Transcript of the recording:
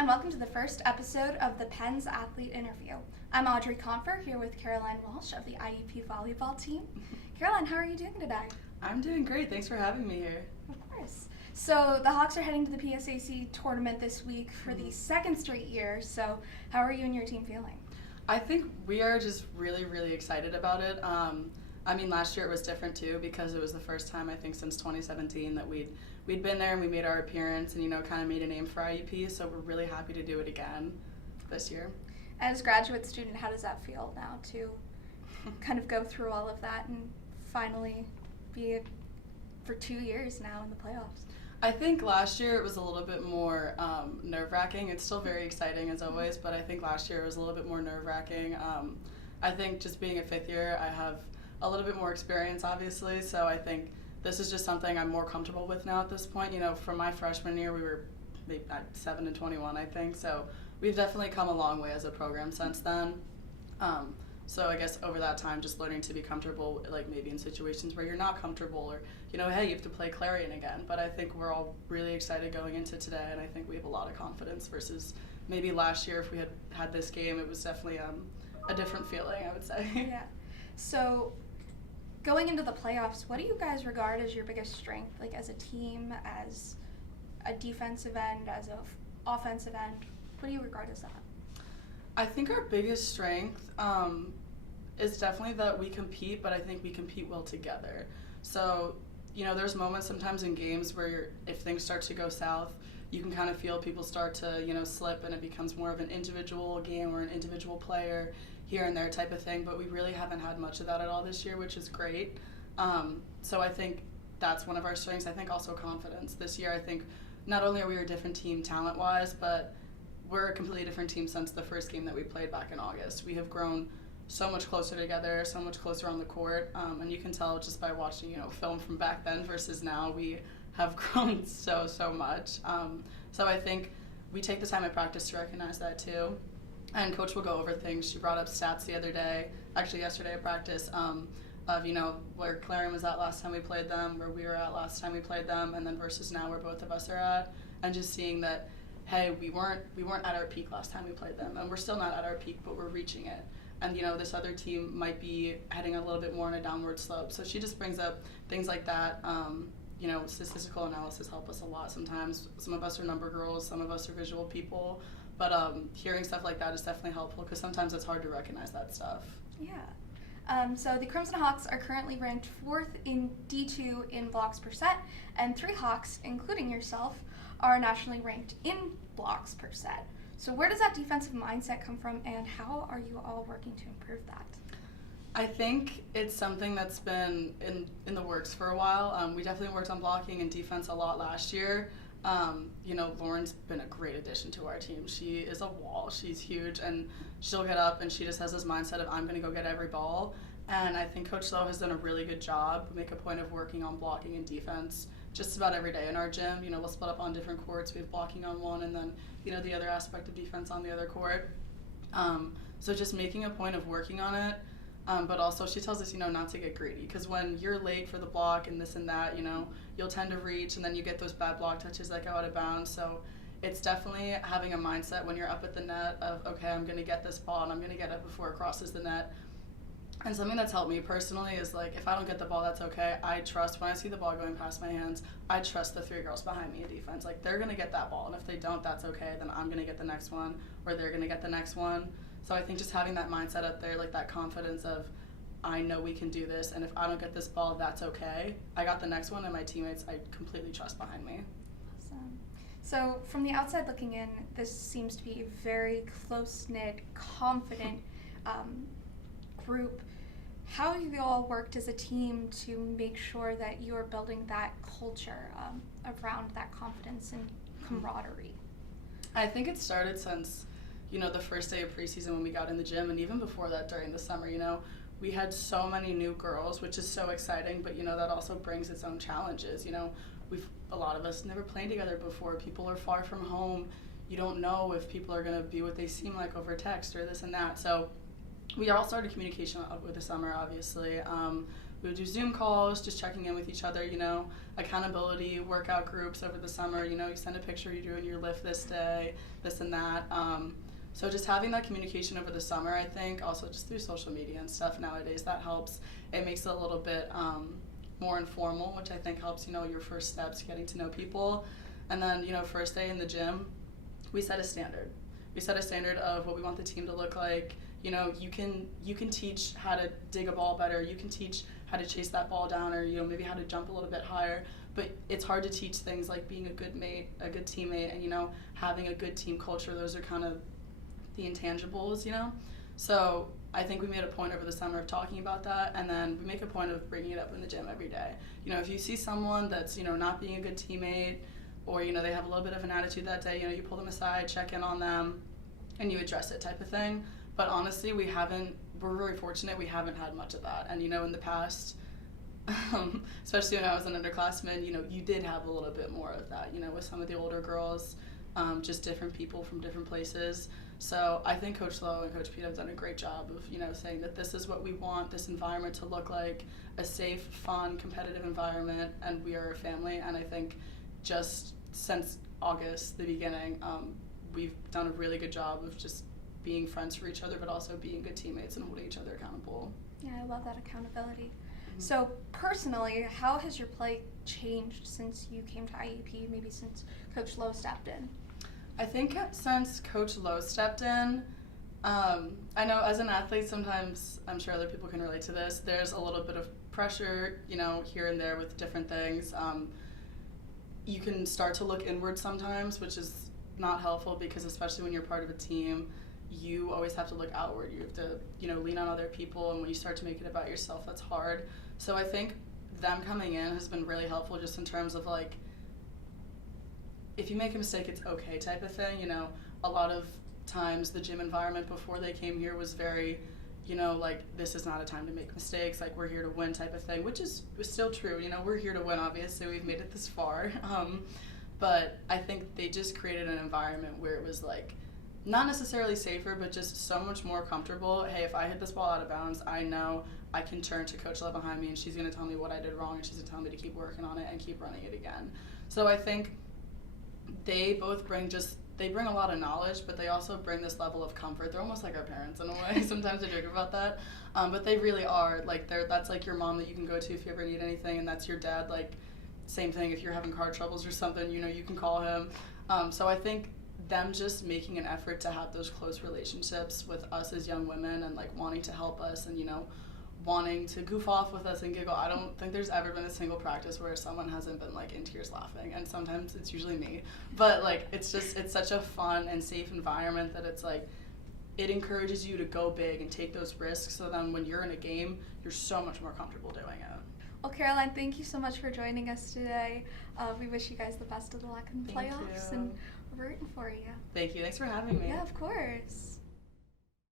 and welcome to the first episode of the Penn's Athlete Interview. I'm Audrey Confer, here with Caroline Walsh of the IUP volleyball team. Caroline, how are you doing today? I'm doing great. Thanks for having me here. Of course. So the Hawks are heading to the PSAC tournament this week for the second straight year, so how are you and your team feeling? I think we are just really, really excited about it. Last year it was different too because it was the first time I think since 2017 that we'd been there and we made our appearance and kind of made a name for IUP. So we're really happy to do it again this year. As a graduate student, how does that feel now to kind of go through all of that and finally be for 2 years now in the playoffs? I think last year it was a little bit more nerve-wracking. It's still very exciting as always, but I think last year it was a little bit more nerve-wracking. I think just being a fifth year, I have a little bit more experience, obviously, so I think this is just something I'm more comfortable with now at this point. From my freshman year, we were maybe at 7-21, I think, so we've definitely come a long way as a program since then. So I guess over that time, just learning to be comfortable, like maybe in situations where you're not comfortable or, hey, you have to play Clarion again. But I think we're all really excited going into today, and I think we have a lot of confidence versus maybe last year if we had this game, it was definitely a different feeling, I would say. Yeah. So going into the playoffs, what do you guys regard as your biggest strength, like as a team, as a defensive end, as an offensive end? What do you regard as that? I think our biggest strength is definitely that we compete, but I think we compete well together. So, there's moments sometimes in games where if things start to go south, you can kind of feel people start to, slip and it becomes more of an individual game or an individual player here and there type of thing, but we really haven't had much of that at all this year, which is great. So I think that's one of our strengths. I think also confidence. This year, I think not only are we a different team talent-wise, but we're a completely different team since the first game that we played back in August. We have grown so much closer together, so much closer on the court, and you can tell just by watching, film from back then versus now, we have grown so much. So I think we take the time at practice to recognize that too. And Coach will go over things. She brought up stats the other day, actually yesterday at practice, of, where Clarion was at last time we played them, where we were at last time we played them, and then versus now where both of us are at, and just seeing that, hey, we weren't at our peak last time we played them, and we're still not at our peak, but we're reaching it. And, this other team might be heading a little bit more on a downward slope. So she just brings up things like that. Statistical analysis help us a lot sometimes. Some of us are number girls, some of us are visual people. But hearing stuff like that is definitely helpful because sometimes it's hard to recognize that stuff. Yeah. So the Crimson Hawks are currently ranked 4th in D2 in blocks per set, and 3 Hawks, including yourself, are nationally ranked in blocks per set. So where does that defensive mindset come from, and how are you all working to improve that? I think it's something that's been in the works for a while. We definitely worked on blocking and defense a lot last year. Lauren's been a great addition to our team. She is a wall. She's huge, and she'll get up, and she just has this mindset of, I'm going to go get every ball. And I think Coach Lowe has done a really good job. We make a point of working on blocking and defense just about every day in our gym. We'll split up on different courts. We have blocking on one, and then, the other aspect of defense on the other court. So just making a point of working on it. But also she tells us, not to get greedy, because when you're late for the block and this and that, you'll tend to reach, and then you get those bad block touches that go out of bounds. So it's definitely having a mindset when you're up at the net of, okay, I'm going to get this ball and I'm going to get it before it crosses the net. And something that's helped me personally is, like, if I don't get the ball, that's okay. I trust, when I see the ball going past my hands, I trust the 3 girls behind me in defense. Like, they're going to get that ball, and if they don't, that's okay. Then I'm going to get the next one, or they're going to get the next one. So I think just having that mindset up there, like that confidence of, I know we can do this, and if I don't get this ball, that's okay. I got the next one, and my teammates, I completely trust behind me. Awesome. So from the outside looking in, this seems to be a very close-knit, confident group. How have you all worked as a team to make sure that you're building that culture around that confidence and camaraderie? I think it started since, the first day of preseason when we got in the gym, and even before that during the summer, we had so many new girls, which is so exciting, but, that also brings its own challenges. A lot of us never played together before. People are far from home. You don't know if people are going to be what they seem like over text or this and that. So we all started communication over the summer, obviously, we would do Zoom calls, just checking in with each other, you know, accountability, workout groups over the summer, you know, you send a picture, you're doing your lift this day, this and that. So just having that communication over the summer, I think, also just through social media and stuff nowadays, that helps. It makes it a little bit more informal, which I think helps, you know, your first steps, getting to know people. And then, you know, first day in the gym, we set a standard. We set a standard of what we want the team to look like. You know, you can teach how to dig a ball better. You can teach how to chase that ball down, or, you know, maybe how to jump a little bit higher. But it's hard to teach things like being a good mate, a good teammate, and, you know, having a good team culture. Those are kind of the intangibles, you know. So I think we made a point over the summer of talking about that, and then we make a point of bringing it up in the gym every day. You know, if you see someone that's, you know, not being a good teammate, or, you know, they have a little bit of an attitude that day, you know, you pull them aside, check in on them, and you address it, type of thing. But honestly, we're very fortunate we haven't had much of that. And, you know, in the past, especially when I was an underclassman, you know, you did have a little bit more of that, you know, with some of the older girls, just different people from different places. So I think Coach Lowe and Coach Pete have done a great job of, you know, saying that this is what we want this environment to look like, a safe, fun, competitive environment, and we are a family. And I think just since August, the beginning, we've done a really good job of just being friends for each other, but also being good teammates and holding each other accountable. Yeah, I love that accountability. Mm-hmm. So personally, how has your play changed since you came to IUP, maybe since Coach Lowe stepped in? I think since Coach Lowe stepped in, I know as an athlete sometimes, I'm sure other people can relate to this, there's a little bit of pressure, you know, here and there with different things. You can start to look inward sometimes, which is not helpful, because especially when you're part of a team, you always have to look outward. You have to, you know, lean on other people, and when you start to make it about yourself, that's hard. So I think them coming in has been really helpful, just in terms of, like, if you make a mistake, it's okay type of thing. You know, a lot of times the gym environment before they came here was very, you know, like, this is not a time to make mistakes, like, we're here to win type of thing, which is still true. You know, we're here to win, obviously, we've made it this far. But I think they just created an environment where it was, like, not necessarily safer, but just so much more comfortable. Hey, if I hit this ball out of bounds, I know I can turn to Coach Love behind me, and she's going to tell me what I did wrong, and she's going to tell me to keep working on it and keep running it again. So I think they both bring a lot of knowledge, but they also bring this level of comfort. They're almost like our parents in a way. Sometimes I joke about that. But they really are. Like, that's like your mom that you can go to if you ever need anything, and that's your dad. Like, same thing, if you're having car troubles or something, you know, you can call him. So I think them just making an effort to have those close relationships with us as young women, and, like, wanting to help us, and, you know, wanting to goof off with us and giggle. I don't think there's ever been a single practice where someone hasn't been, like, in tears laughing, and sometimes it's usually me. But, like, it's such a fun and safe environment that it's, like, it encourages you to go big and take those risks, so then when you're in a game, you're so much more comfortable doing it. Well, Caroline, thank you so much for joining us today. We wish you guys the best of luck in the playoffs, and we're rooting for you. Thank you. Thanks for having me. Yeah, of course.